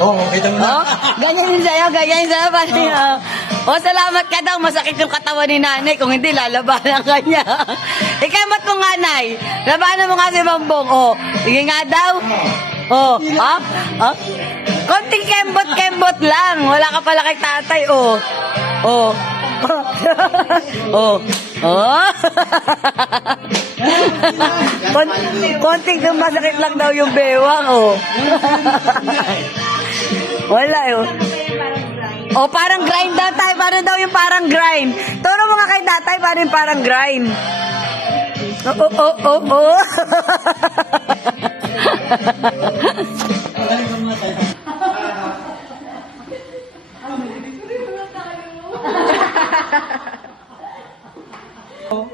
Oo, kita mo na. Oh, ganyan din sa'yo, ganyan din sa'yo. Salamat ka daw. Masakit yung katawan ni nanay. Kung hindi, lalabanan ka niya. Ikamot mo nga, nay. Labanan mo nga si Bambong. Oh, sige nga daw. Oh, ha? Ha? Konting kembot-kembot lang. Wala ka pala kay tatay, oh. Oh. Oh. Oh. Konting masakit lang daw yung bewang, oh. Wala, oh. Oh, parang grind daw tayo. Parang daw yung parang grind. Turo mo nga kay tatay, parang grind. Oh.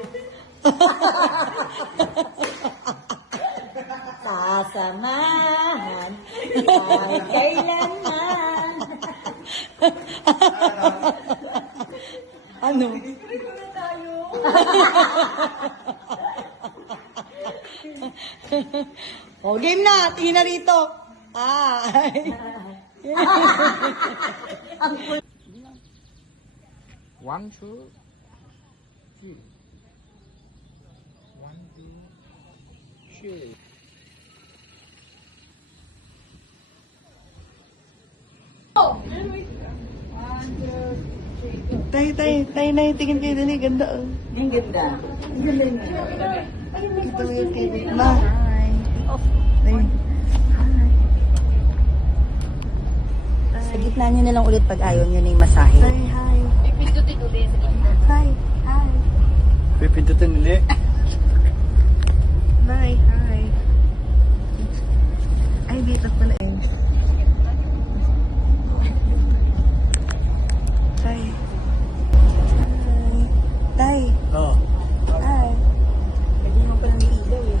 Sasamahan ay kailanman. Ano? Oh, game na. Tingin na rito. Ay. One, two, three. One, two, three. Tay, na, tingin kayo dali. Ganda, oh. Ang ganda. Ang ganda niya. Ito yung favorite ma. Tay. Sa gitna nyo na lang ulit pag ayaw nyo na yung masahe. Hi. Pipindutin ulit. Hi. Hi. Pipindutin ulit. Hi. Hi. Ay, dito pala eh. Tay. Hi. Tay. Oo. Hi. Pwede mo palang ilaw eh.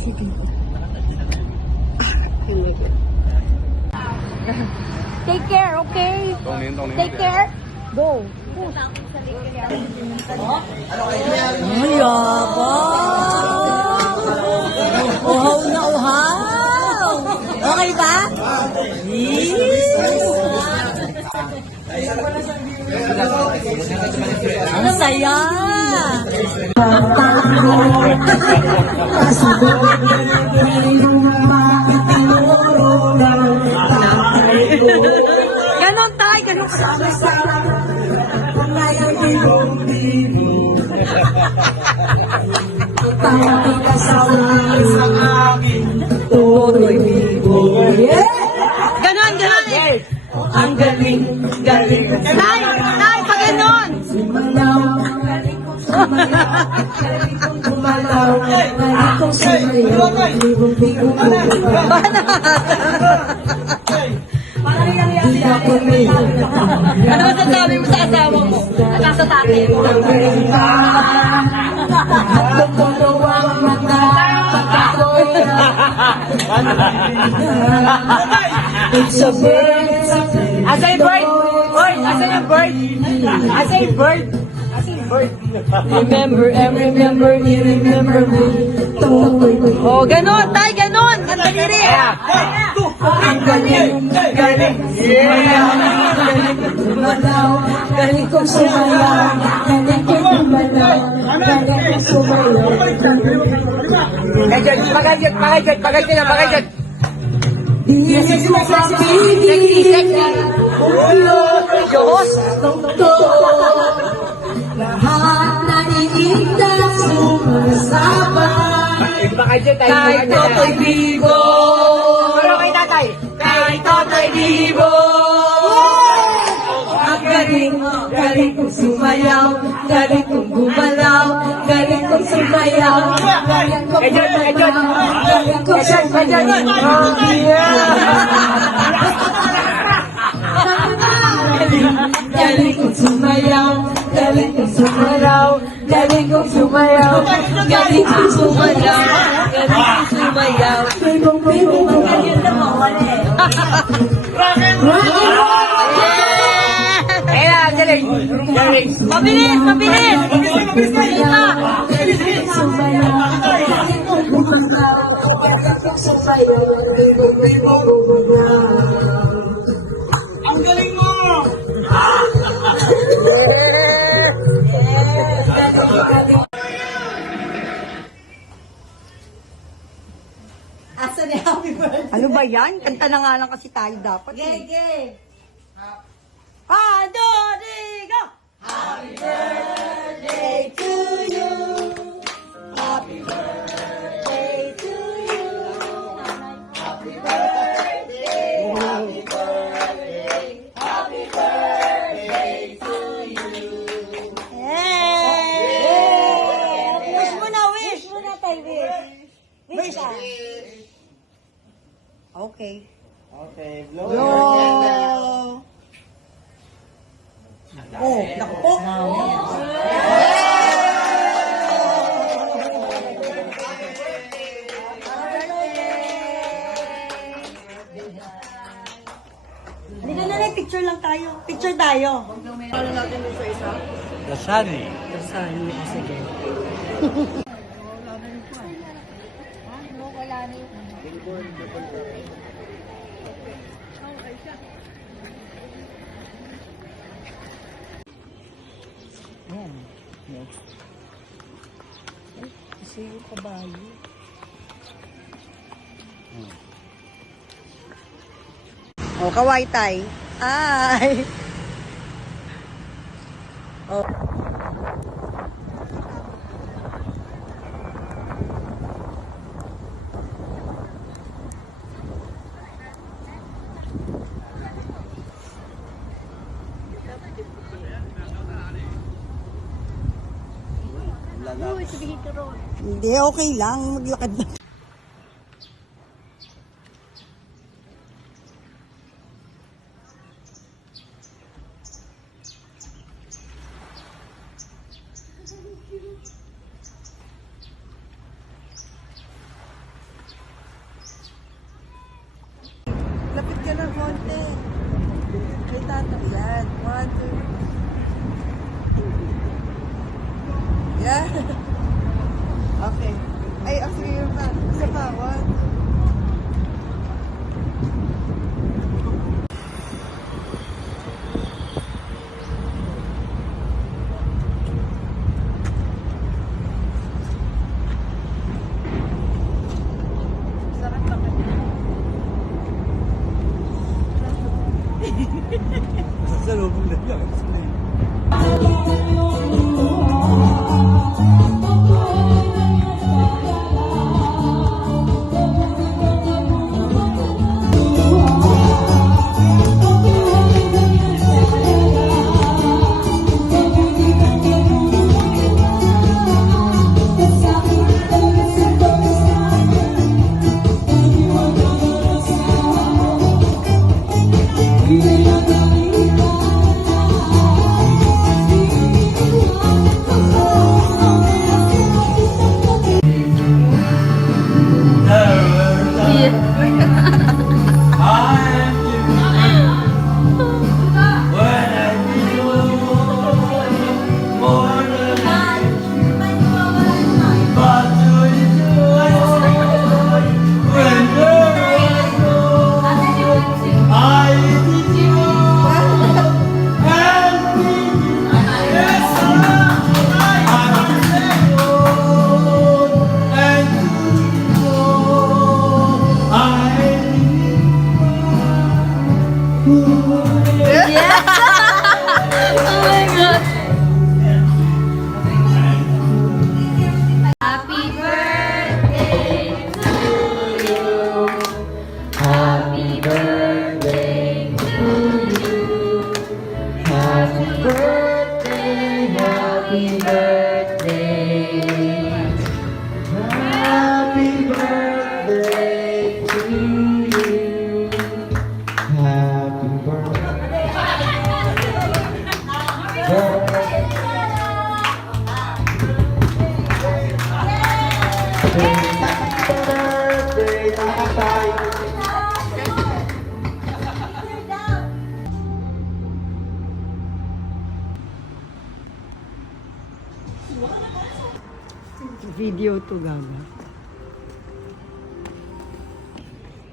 Sige. Take care, okay? Take care. Go. Ay, yaba! Uhaw na uhaw! Okay ba? Ang saya! Ganon tayo, ganon kasama sa ganon! Ang galing! Tay! Tay! Pag ganon! Ano masasabi mo sa asawa mo? At sa tatay mo? It's a bird. Asa yung bird? Oy, asa yung bird? Asa yung bird? Asa yung bird? Remember, you remember me. Oh, ganon, tay, ganon. Ang daliri. Ang galing, galing. Gumalaw, galing kong sumayaw. Galing kong gumalaw. Galing kong sumayaw. Pagay. This is my sexy. Ulo, Diyos, tungto. Lahat na iinda, sumasabay. Kay Totoy Vivo. Kay Totoy Vivo. Ang galing, galing kong sumayaw. Galing kong gumalaw. Galing kong sumayaw. Galing kong gumalaw. Galing kong sumayaw. Galing kong sumayaw, galing kong sumaraw, galing kong sumayaw, galing kong sumayaw, galing kong sumayaw. Pibong, ganyan na mo, wala eh. Rock and roll! Kaya, galing. Mabilis! Mabilis! Mabilis! Mabilis! Mabilis! Mabilis! Asa ni Happy Birthday? Ano ba yan? Kanta na nga lang kasi tayo dapat. Gege. Padoriga! Wish mo na, wish! Wish mo na tayo, wish. Wish ka. Okay. Okay, blow. Blow. Oh, naku po. Hindi ka na picture lang tayo. Picture tayo. Lasani. Sige. Yan. Next. Ay, kasi yung kabayo. Oh, kawai tay. Ay. Oh. Hindi, okay lang. Maglakad na. Lapit ka ng konti. May tatak yan. 1, 2. Yeah. Okay. Ay, actually, yun pa. Isa pa. 1, 2. Sa lubong na lang. Video to, Gaga.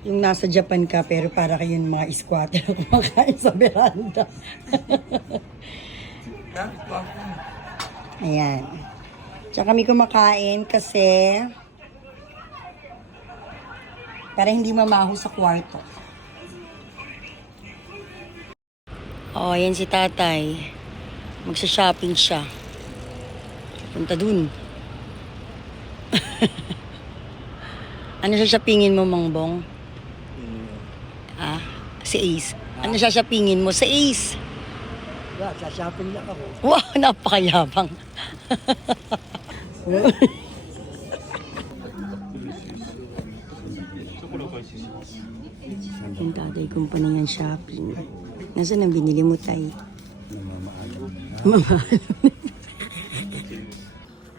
Yung nasa Japan ka, pero para kayong mga squatter na kumakain sa veranda. Ayan. Tsaka kami kumakain kasi para hindi mamaho sa kwarto. Oh, ayan si tatay. Magsa-shopping siya. Punta dun. Ano siya shoppingin mo, Mangbong? Ah, si Ace. Ano siya shoppingin mo? Si Ace. Wala, sa-shopping lang ako. Wow, napakayabang. Yung tatay kong pa na yan shopping. Nasaan ang binili mo, tay? Mamahal.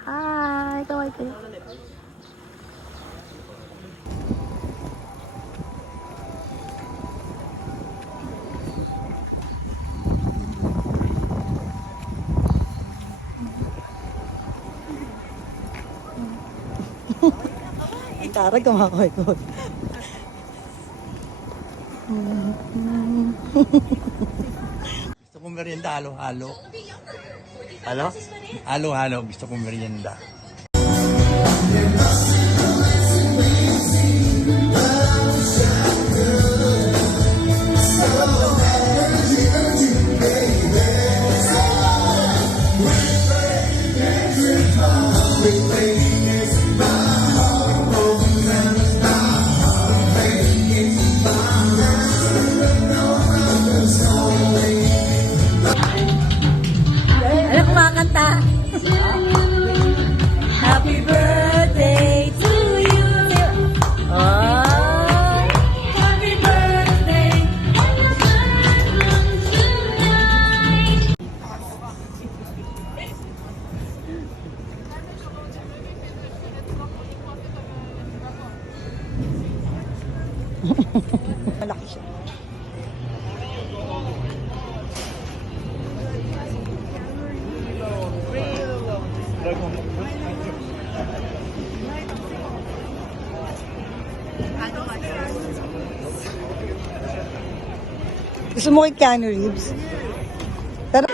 Hi, kaway kayo. Tara, kumakain ko. Gusto kong merienda, halo-halo. Ano? Halo-halo, gusto kong merienda. Ano kumakanta? Happy birthday to you. Oh, happy birthday. Malaki siya. Gusto mo kay Keanu Reeves? Tara.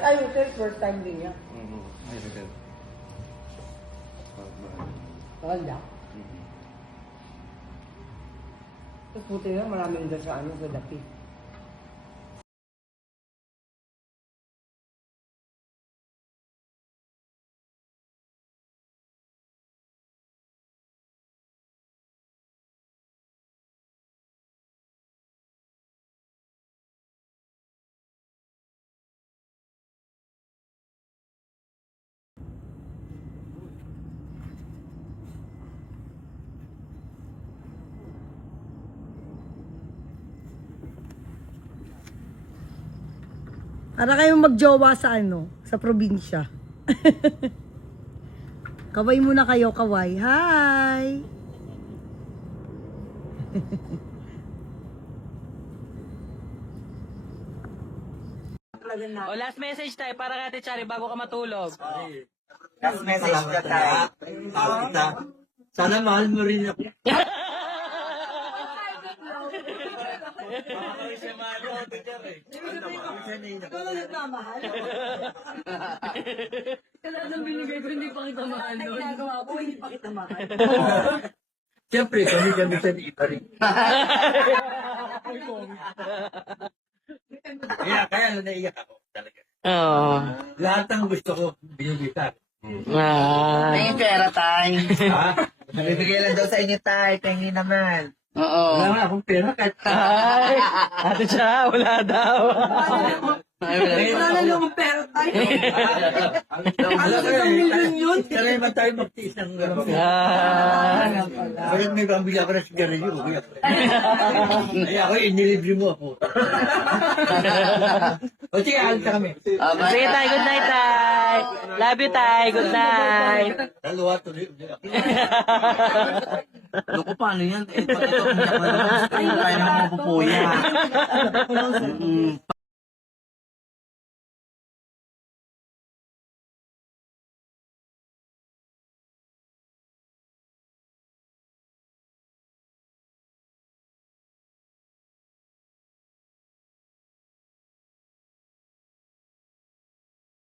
Ay, hotel, first time din niya. Maganda. Tapos puti nga, maraming doon sa ano, sa Dapi. Para kayong magjowa sa ano, sa probinsya. Kaway muna kayo, kaway. Hi! O, last message tayo para kay Ate Chari bago ka matulog. Last message ka tayo. Sana mahal mo rin ako. Siyempre, kami sa iba rin. Kaya naiyak ako talaga. Oo. Lahat ng gusto ko, binibigay. May pera tayo. Ha? Bibigay lang daw sa inyo tayo, tingin naman. Oo. Wala nga akong pera kahit Ay, Ate Cha, wala daw. Wala na lang ang pera tayo. Ano sa milyon yun? Sanay man tayo magtiis ng gano'n. Bakit may pambila ko na sigarilyo? Ay ako, inilibre mo ako. O sige, alis na kami. Sige tay, good night tay. Love you tay, good night. Dalawa tuloy. Loko, paano yan? Eh, pag ito, kung tayo na mapupuya.